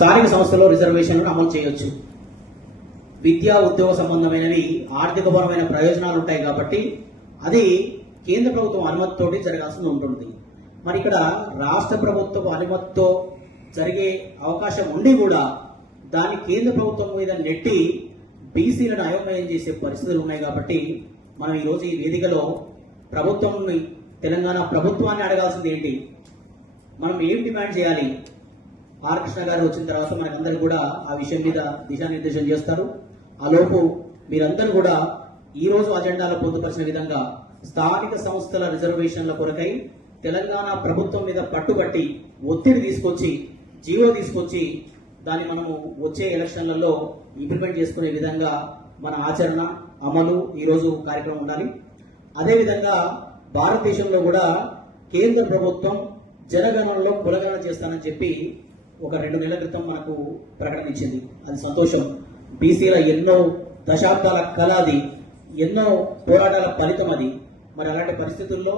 స్థానిక సంస్థలో రిజర్వేషన్లను అమలు చేయొచ్చు. విద్యా ఉద్యోగ సంబంధమైనవి ఆర్థికపరమైన ప్రయోజనాలు ఉంటాయి కాబట్టి అది కేంద్ర ప్రభుత్వం అనుమతితోటి జరగాల్సి ఉంటుంది. మరి ఇక్కడ రాష్ట్ర ప్రభుత్వం అనుమతితో జరిగే అవకాశం ఉండి కూడా దాన్ని కేంద్ర ప్రభుత్వం మీద నెట్టి బీసీలను అయోమయం చేసే పరిస్థితులు ఉన్నాయి. కాబట్టి మనం ఈరోజు ఈ వేదికలో ప్రభుత్వాన్ని, తెలంగాణ ప్రభుత్వాన్ని అడగాల్సింది ఏంటి, మనం ఏం డిమాండ్ చేయాలి. ఆర్ కృష్ణ గారు వచ్చిన తర్వాత మనకందరూ కూడా ఆ విషయం మీద దిశానిర్దేశం చేస్తారు. ఆలోపు మీరందరూ కూడా ఈ రోజు అజెండాలో పొందుపరిచిన విధంగా స్థానిక సంస్థల రిజర్వేషన్ల కొరకై తెలంగాణ ప్రభుత్వం మీద పట్టుబట్టి ఒత్తిడి తీసుకొచ్చి జీవో తీసుకొచ్చి దాన్ని మనము వచ్చే ఎలక్షన్లలో ఇంప్లిమెంట్ చేసుకునే విధంగా మన ఆచరణ, అమలు ఈరోజు కార్యక్రమం ఉండాలి. అదేవిధంగా భారతదేశంలో కూడా కేంద్ర ప్రభుత్వం జనగణనలో కులగణన చేస్తానని చెప్పి ఒక 2 నెలల క్రితం మనకు ప్రకటన ఇచ్చింది. అది సంతోషం. బీసీల ఎన్నో దశాబ్దాల కళ అది, ఎన్నో పోరాటాల ఫలితం అది. మరి అలాంటి పరిస్థితుల్లో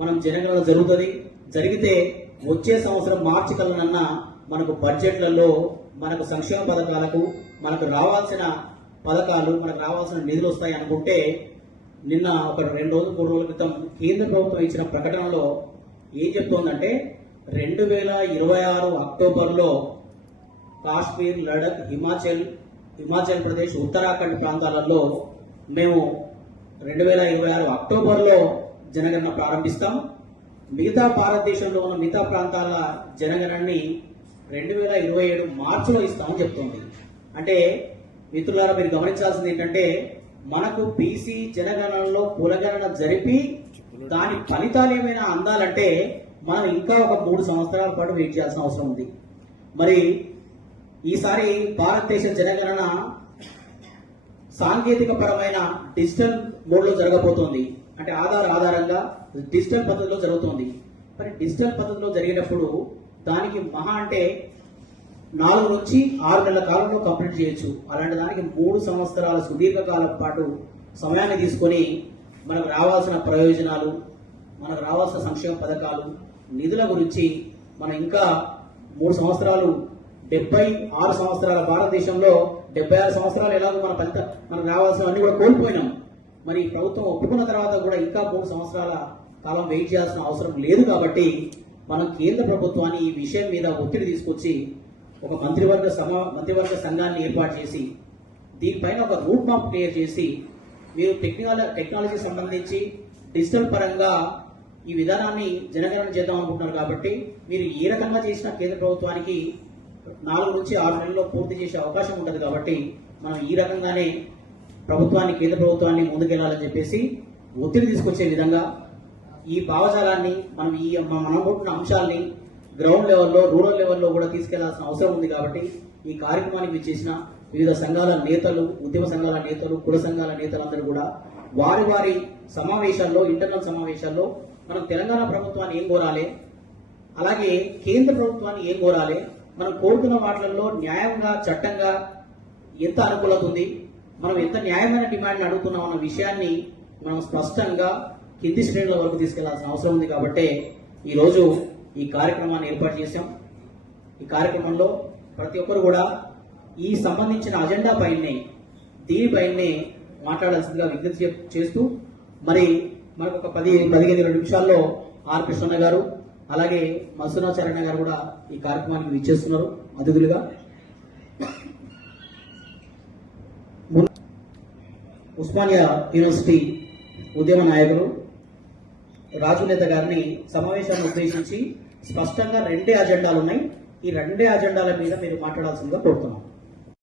మనం జనగణన జరుగుతుంది. జరిగితే వచ్చే సంవత్సరం మార్చి కల్లా మనకు బడ్జెట్లలో మనకు సంక్షేమ పథకాలకు మనకు రావాల్సిన పథకాలు, మనకు రావాల్సిన నిధులు వస్తాయి అనుకుంటే నిన్న ఒక 2 రోజులు 3 రోజుల క్రితం కేంద్ర ప్రభుత్వం ఇచ్చిన ప్రకటనలో ఏం చెప్తోందంటే 2026 అక్టోబర్లో కాశ్మీర్, లడఖ్, హిమాచల్ ప్రదేశ్, ఉత్తరాఖండ్ ప్రాంతాలలో మేము 2026 అక్టోబర్లో జనగణన ప్రారంభిస్తాం. మిగతా భారతదేశంలో ఉన్న మిగతా ప్రాంతాల జనగణనని 2027 మార్చిలో ఇస్తామని చెప్తోంది. అంటే మిత్రులారా, మీరు గమనించాల్సింది ఏంటంటే మనకు బీసీ జనగణనలో కులగణన జరిపి దాని ఫలితాలు ఏమైనా అందాలంటే మనం ఇంకా ఒక 3 సంవత్సరాల పాటు వెయిట్ చేయాల్సిన అవసరం ఉంది. మరి ఈసారి భారతదేశ జనగణన సాంకేతిక పరమైన డిజిటల్ మోడ్లో జరగబోతోంది. అంటే ఆధారంగా డిజిటల్ పద్ధతిలో జరుగుతోంది. మరి డిజిటల్ పద్ధతిలో జరిగేటప్పుడు దానికి మహా అంటే 4 నుంచి 6 నెలల కాలంలో కంప్లీట్ చేయొచ్చు. అలాంటి దానికి 3 సంవత్సరాల సుదీర్ఘకాలం పాటు సమయాన్ని తీసుకొని మనకు రావాల్సిన ప్రయోజనాలు, మనకు రావాల్సిన సంక్షేమ పథకాలు, నిధుల గురించి మనం ఇంకా 3 సంవత్సరాలు 76 సంవత్సరాల భారతదేశంలో 76 సంవత్సరాలు ఎలాగో మనకు రావాల్సినవన్నీ కూడా కోల్పోయినాం. మరి ప్రభుత్వం ఒప్పుకున్న తర్వాత కూడా ఇంకా 3 సంవత్సరాల కాలం వెయిట్ చేయాల్సిన అవసరం లేదు. కాబట్టి మనం కేంద్ర ప్రభుత్వాన్ని ఈ విషయం మీద ఒత్తిడి తీసుకొచ్చి ఒక మంత్రివర్గ సంఘాన్ని ఏర్పాటు చేసి దీనిపైన ఒక రూట్ మ్యాప్ క్లియర్ చేసి మీరు టెక్నాలజీ సంబంధించి డిజిటల్ పరంగా ఈ విధానాన్ని జనగణన చేద్దాం అనుకుంటున్నారు. కాబట్టి మీరు ఏ రకంగా చేసినా కేంద్ర ప్రభుత్వానికి 4 నుంచి 6 నెలల్లో పూర్తి చేసే అవకాశం ఉంటుంది. కాబట్టి మనం ఈ రకంగానే కేంద్ర ప్రభుత్వాన్ని ముందుకెళ్లాలని చెప్పేసి ఒత్తిడి తీసుకొచ్చే విధంగా ఈ భావజాలాన్ని మనం అనుకుంటున్న అంశాలని గ్రౌండ్ లెవెల్లో, రూరల్ లెవెల్లో కూడా తీసుకెళ్లాల్సిన అవసరం ఉంది. కాబట్టి ఈ కార్యక్రమానికి విచ్చేసిన వివిధ సంఘాల నేతలు, ఉద్యమ సంఘాల నేతలు, కుల సంఘాల నేతలందరూ కూడా వారి సమావేశాల్లో, ఇంటర్నల్ సమావేశాల్లో మనం తెలంగాణ ప్రభుత్వాన్ని ఏం కోరాలి, అలాగే కేంద్ర ప్రభుత్వాన్ని ఏం కోరాలి, మనం కోరుతున్న వాటిల్లో న్యాయంగా, చట్టంగా ఎంత అనుకూలత ఉంది, మనం ఎంత న్యాయమైన డిమాండ్ అడుగుతున్నాం అన్న విషయాన్ని మనం స్పష్టంగా కింది శ్రేణుల వరకు తీసుకెళ్లాల్సిన అవసరం ఉంది. కాబట్టి ఈరోజు ఈ కార్యక్రమాన్ని ఏర్పాటు చేశాం. ఈ కార్యక్రమంలో ప్రతి ఒక్కరు కూడా ఈ సంబంధించిన అజెండా దీనిపైనే మాట్లాడాల్సిందిగా విజ్ఞప్తి చేస్తూ మరి మనకు ఒక 10-15 నిమిషాల్లో ఆర్ కృష్ణ గారు అలాగే మధుసూదనాచార్య గారు కూడా ఈ కార్యక్రమానికి విచ్చేస్తున్నారు అతిథులుగా. ఉస్మానియా యూనివర్సిటీ ఉద్యమ నాయకులు రాజు నేత గారిని సమావేశాన్ని ఉద్దేశించి స్పష్టంగా 2 అజెండాలు ఉన్నాయి. ఈ 2 అజెండాల మీద మీరు మాట్లాడాల్సిందిగా కోరుతున్నాం.